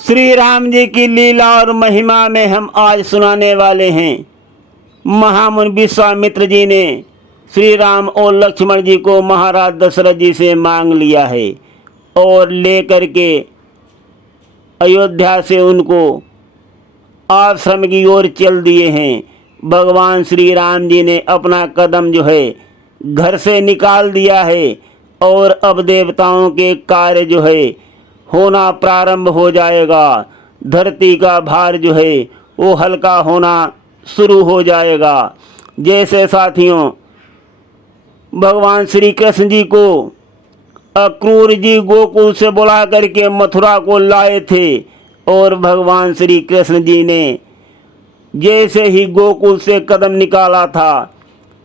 श्री राम जी की लीला और महिमा में हम आज सुनाने वाले हैं। महामुनि विश्वामित्र जी ने श्री राम और लक्ष्मण जी को महाराज दशरथ जी से मांग लिया है और लेकर के अयोध्या से उनको आश्रम की ओर चल दिए हैं। भगवान श्री राम जी ने अपना कदम जो है घर से निकाल दिया है और अब देवताओं के कार्य जो है होना प्रारंभ हो जाएगा। धरती का भार जो है वो हल्का होना शुरू हो जाएगा। जैसे साथियों भगवान श्री कृष्ण जी को अक्रूर जी गोकुल से बुला करके मथुरा को लाए थे और भगवान श्री कृष्ण जी ने जैसे ही गोकुल से कदम निकाला था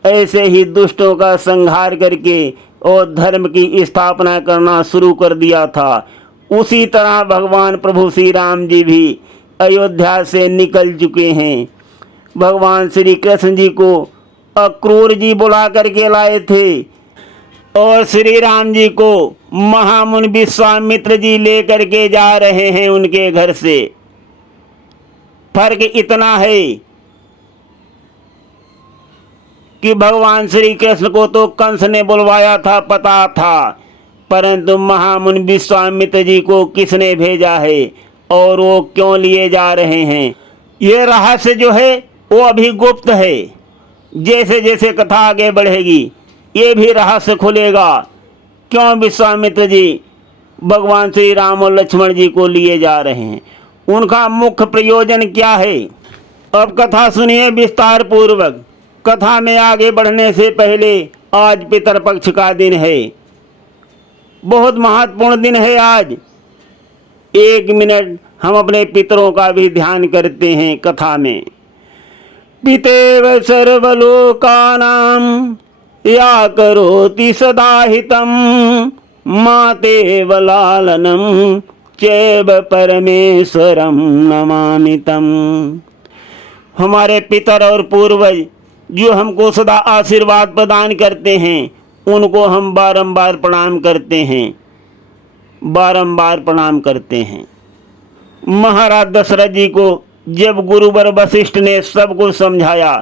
ऐसे ही दुष्टों का संहार करके और धर्म की स्थापना करना शुरू कर दिया था। उसी तरह भगवान प्रभु श्री राम जी भी अयोध्या से निकल चुके हैं। भगवान श्री कृष्ण जी को अक्रूर जी बुला करके लाए थे और श्री राम जी को महामुनि विश्वामित्र जी लेकर के जा रहे हैं उनके घर से। फर्क इतना है कि भगवान श्री कृष्ण को तो कंस ने बुलवाया था, पता था, परंतु महामुनि विश्वामित्र जी को किसने भेजा है और वो क्यों लिए जा रहे हैं, ये रहस्य जो है वो अभी गुप्त है। जैसे जैसे कथा आगे बढ़ेगी ये भी रहस्य खुलेगा क्यों विश्वामित्र जी भगवान श्री राम और लक्ष्मण जी को लिए जा रहे हैं, उनका मुख्य प्रयोजन क्या है। अब कथा सुनिए विस्तार पूर्वक। कथा में आगे बढ़ने से पहले आज पितरपक्ष का दिन है, बहुत महत्वपूर्ण दिन है आज। 1 मिनट हम अपने पितरों का भी ध्यान करते हैं कथा में। पितेव सर्वलोकानां या करोति सदा हितं मातेव लालनं चैव परमेश्वरं नमामि तं। हमारे पितर और पूर्वज जो हमको सदा आशीर्वाद प्रदान करते हैं उनको हम बारंबार प्रणाम करते हैं, बारंबार प्रणाम करते हैं। महाराज दशरथ जी को जब गुरुवर वशिष्ठ ने सब कुछ समझाया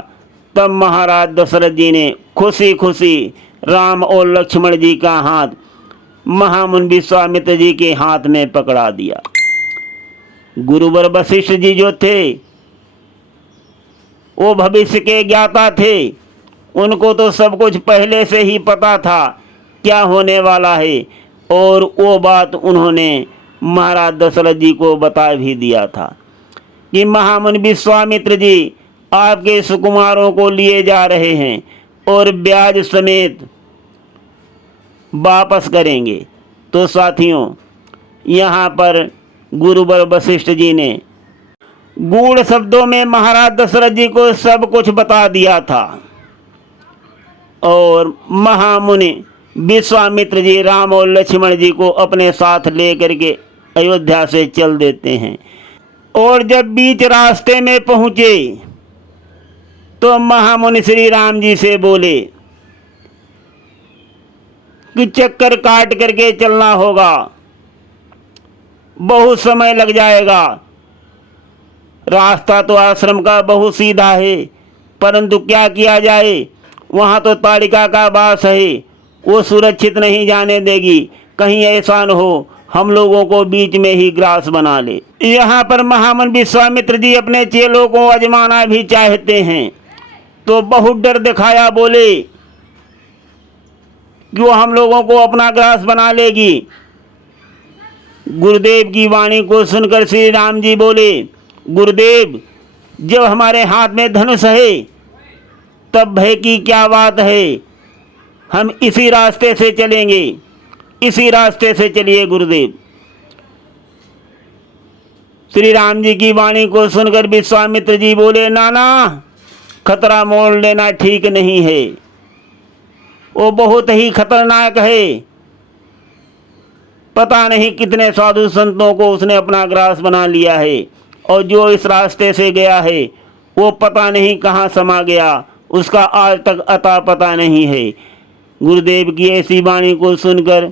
तब महाराज दशरथ जी ने खुशी खुशी राम और लक्ष्मण जी का हाथ महामुनि विश्वामित्र जी के हाथ में पकड़ा दिया। गुरुवर वशिष्ठ जी जो थे वो भविष्य के ज्ञाता थे, उनको तो सब कुछ पहले से ही पता था क्या होने वाला है और वो बात उन्होंने महाराज दशरथ जी को बता भी दिया था कि महामुनि विश्वामित्र जी आपके सुकुमारों को लिए जा रहे हैं और ब्याज समेत वापस करेंगे। तो साथियों यहाँ पर गुरुवर वशिष्ठ जी ने गूढ़ शब्दों में महाराज दशरथ जी को सब कुछ बता दिया था और महामुनि विश्वामित्र जी राम और लक्ष्मण जी को अपने साथ लेकर के अयोध्या से चल देते हैं। और जब बीच रास्ते में पहुँचे तो महामुनि श्री राम जी से बोले कि चक्कर काट करके चलना होगा, बहुत समय लग जाएगा। रास्ता तो आश्रम का बहुत सीधा है, परंतु क्या किया जाए, वहाँ तो ताड़िका का वास है, वो सुरक्षित नहीं जाने देगी, कहीं ऐसा न हो हम लोगों को बीच में ही ग्रास बना ले। यहाँ पर महामुनि विश्वामित्र जी अपने चेलों को आजमाना भी चाहते हैं तो बहुत डर दिखाया, बोले कि वो हम लोगों को अपना ग्रास बना लेगी। गुरुदेव की वाणी को सुनकर श्री राम जी बोले, गुरुदेव जब हमारे हाथ में धनुष है तब भय की क्या बात है, हम इसी रास्ते से चलेंगे, इसी रास्ते से चलिए गुरुदेव। श्री राम जी की वाणी को सुनकर विश्वामित्र जी बोले, नाना खतरा मोल लेना ठीक नहीं है, वो बहुत ही खतरनाक है, पता नहीं कितने साधु संतों को उसने अपना ग्रास बना लिया है और जो इस रास्ते से गया है वो पता नहीं कहाँ समा गया, उसका आज तक अता पता नहीं है। गुरुदेव की ऐसी वाणी को सुनकर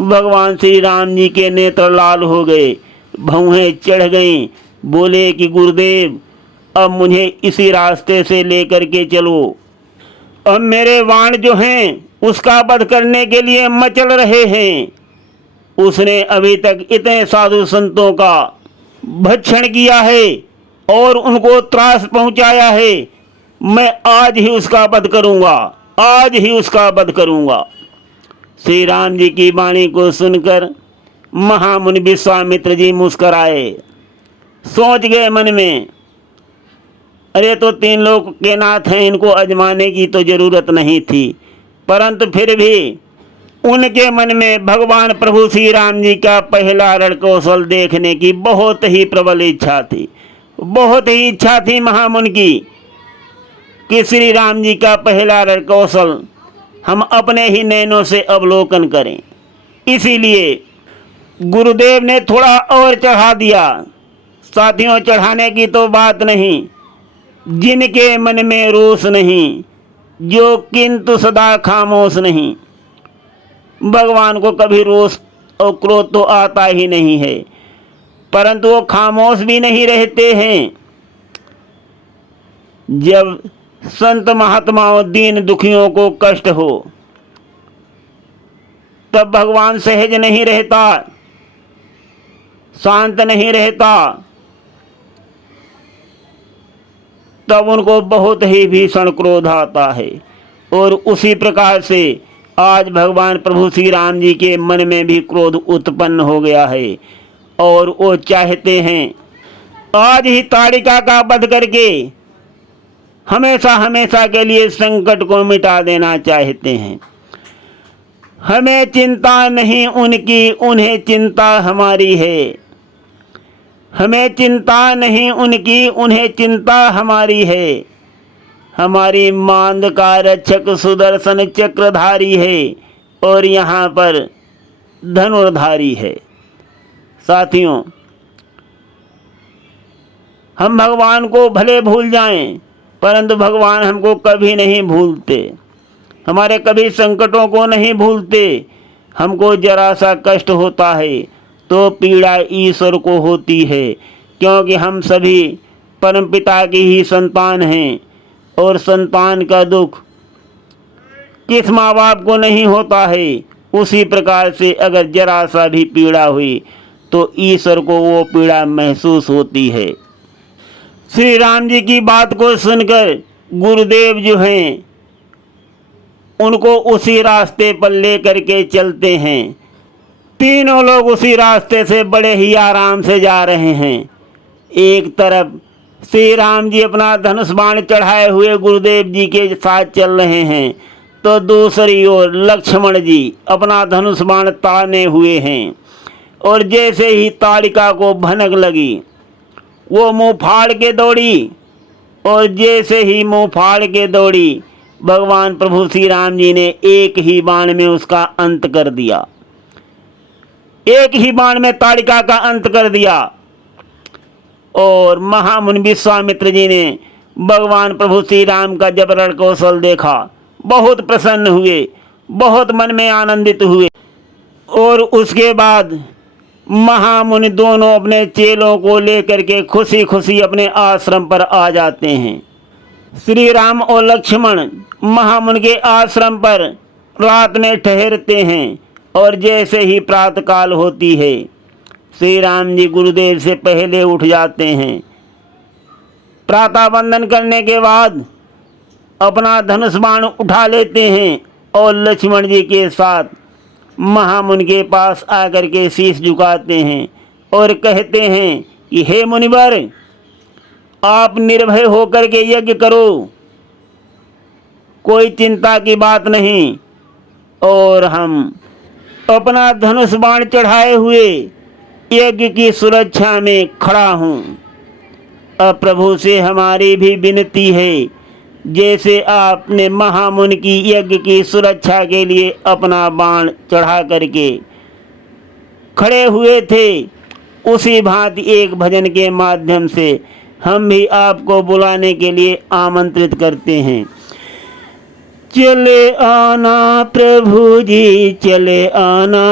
भगवान श्री राम जी के नेत्र लाल हो गए। भौहें चढ़ गईं। बोले कि गुरुदेव, अब मुझे इसी रास्ते से लेकर के चलो। अब मेरे वाण जो हैं उसका वध करने के लिए मचल रहे हैं। उसने अभी तक इतने साधु संतों का भक्षण किया है और उनको त्रास पहुंचाया है। मैं आज ही उसका वध करूंगा, आज ही उसका वध करूंगा। श्री राम जी की वाणी को सुनकर महामुनि विश्वामित्र जी मुस्कराए। सोच गए मन में, अरे तो 3 लोक के नाथ हैं, इनको आजमाने की तो जरूरत नहीं थी। परंतु फिर भी उनके मन में भगवान प्रभु श्री राम जी का पहला रणकौशल देखने की बहुत ही प्रबल इच्छा थी। बहुत ही इच्छा थी महामुनि की कि श्री राम जी का पहला रणकौशल हम अपने ही नैनों से अवलोकन करें। इसीलिए गुरुदेव ने थोड़ा और चढ़ा दिया। साथियों, चढ़ाने की तो बात नहीं, जिनके मन में रोष नहीं, जो किंतु सदा खामोश नहीं। भगवान को कभी रोष और क्रोध तो आता ही नहीं है, परंतु वो खामोश भी नहीं रहते हैं। जब संत महात्माओं दीन दुखियों को कष्ट हो तब भगवान सहज नहीं रहता, शांत नहीं रहता, तब उनको बहुत ही भीषण क्रोध आता है। और उसी प्रकार से आज भगवान प्रभु श्री राम जी के मन में भी क्रोध उत्पन्न हो गया है और वो चाहते हैं आज ही ताड़िका का वध करके हमेशा हमेशा के लिए संकट को मिटा देना चाहते हैं। हमें चिंता नहीं उनकी, उन्हें चिंता हमारी है। हमें चिंता नहीं उनकी, उन्हें चिंता हमारी है। हमारी मांद का रक्षक सुदर्शन चक्रधारी है और यहाँ पर धनुर्धारी है। साथियों, हम भगवान को भले भूल जाएं, परंतु भगवान हमको कभी नहीं भूलते, हमारे कभी संकटों को नहीं भूलते। हमको जरा सा कष्ट होता है तो पीड़ा ईश्वर को होती है, क्योंकि हम सभी परमपिता की ही संतान हैं और संतान का दुख किस माँ बाप को नहीं होता है। उसी प्रकार से अगर जरा सा भी पीड़ा हुई तो ईश्वर को वो पीड़ा महसूस होती है। श्री राम जी की बात को सुनकर गुरुदेव जो हैं उनको उसी रास्ते पर ले करके चलते हैं। तीनों लोग उसी रास्ते से बड़े ही आराम से जा रहे हैं। एक तरफ श्री राम जी अपना धनुष बाण चढ़ाए हुए गुरुदेव जी के साथ चल रहे हैं, तो दूसरी ओर लक्ष्मण जी अपना धनुष बाण ताने हुए हैं। और जैसे ही ताड़िका को भनक लगी वो मुंह फाड़ के दौड़ी, और जैसे ही मुंह फाड़ के दौड़ी भगवान प्रभु श्री राम जी ने एक ही बाण में उसका अंत कर दिया। एक ही बाण में ताड़िका का अंत कर दिया। और महामुनि विश्वामित्र जी ने भगवान प्रभु श्री राम का जब रणकौशल देखा बहुत प्रसन्न हुए, बहुत मन में आनंदित हुए। और उसके बाद महामुनि दोनों अपने चेलों को लेकर के खुशी खुशी अपने आश्रम पर आ जाते हैं। श्री राम और लक्ष्मण महामुनि के आश्रम पर रात में ठहरते हैं। और जैसे ही प्रातःकाल होती है श्री राम जी गुरुदेव से पहले उठ जाते हैं। प्रातः वंदन करने के बाद अपना धनुष बाण उठा लेते हैं और लक्ष्मण जी के साथ महामुनि के पास आकर के शीश झुकाते हैं और कहते हैं कि हे मुनिवर, आप निर्भय होकर के यज्ञ करो, कोई चिंता की बात नहीं। और हम अपना धनुष बाण चढ़ाए हुए यज्ञ की सुरक्षा में खड़ा हूँ। अब प्रभु से हमारी भी विनती है, जैसे आपने महामुनि की यज्ञ की सुरक्षा के लिए अपना बाण चढ़ा करके खड़े हुए थे, उसी भांति एक भजन के माध्यम से हम भी आपको बुलाने के लिए आमंत्रित करते हैं। चले आना प्रभु जी, चले आना,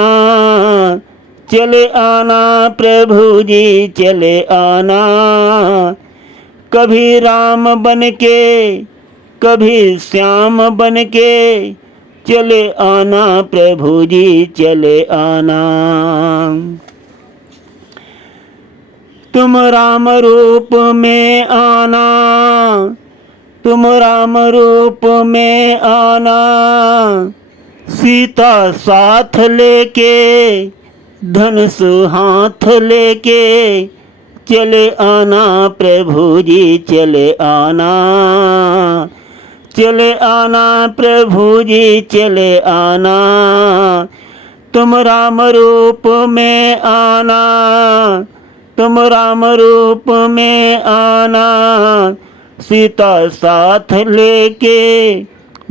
चले आना प्रभु जी चले आना। कभी राम बन के कभी श्याम बन के चले आना प्रभु जी चले आना। तुम राम रूप में आना, तुम राम रूप में आना। सीता साथ लेके धनुष हाथ लेके चले आना प्रभु जी चले आना। चले आना प्रभु जी चले आना। तुम राम रूप में आना, तुम राम रूप में आना। सीता साथ लेके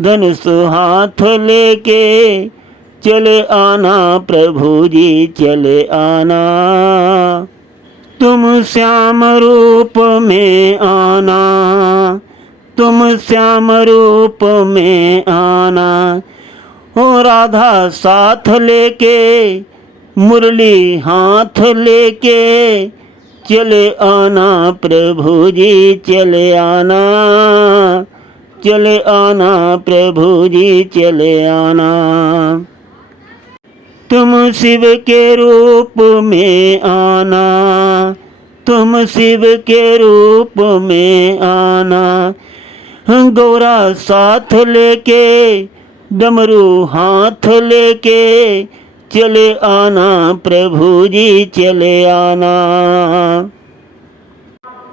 धनुष हाथ लेके चले आना प्रभु जी चले आना। तुम श्याम रूप में आना, तुम श्याम रूप में आना। हो राधा साथ लेके मुरली हाथ लेके चले आना प्रभु जी चले आना। चले आना प्रभु जी चले आना। तुम शिव के रूप में आना, तुम शिव के रूप में आना। गौरा साथ लेके डमरू हाथ लेके चले आना प्रभु जी चले आना।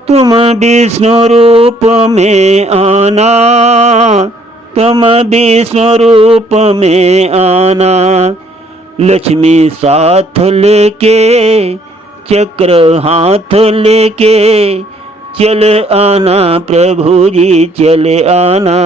तुम विष्णु रूप में आना, तुम विष्णु रूप में आना। लक्ष्मी साथ लेके चक्र हाथ लेके चले आना प्रभु जी चले आना।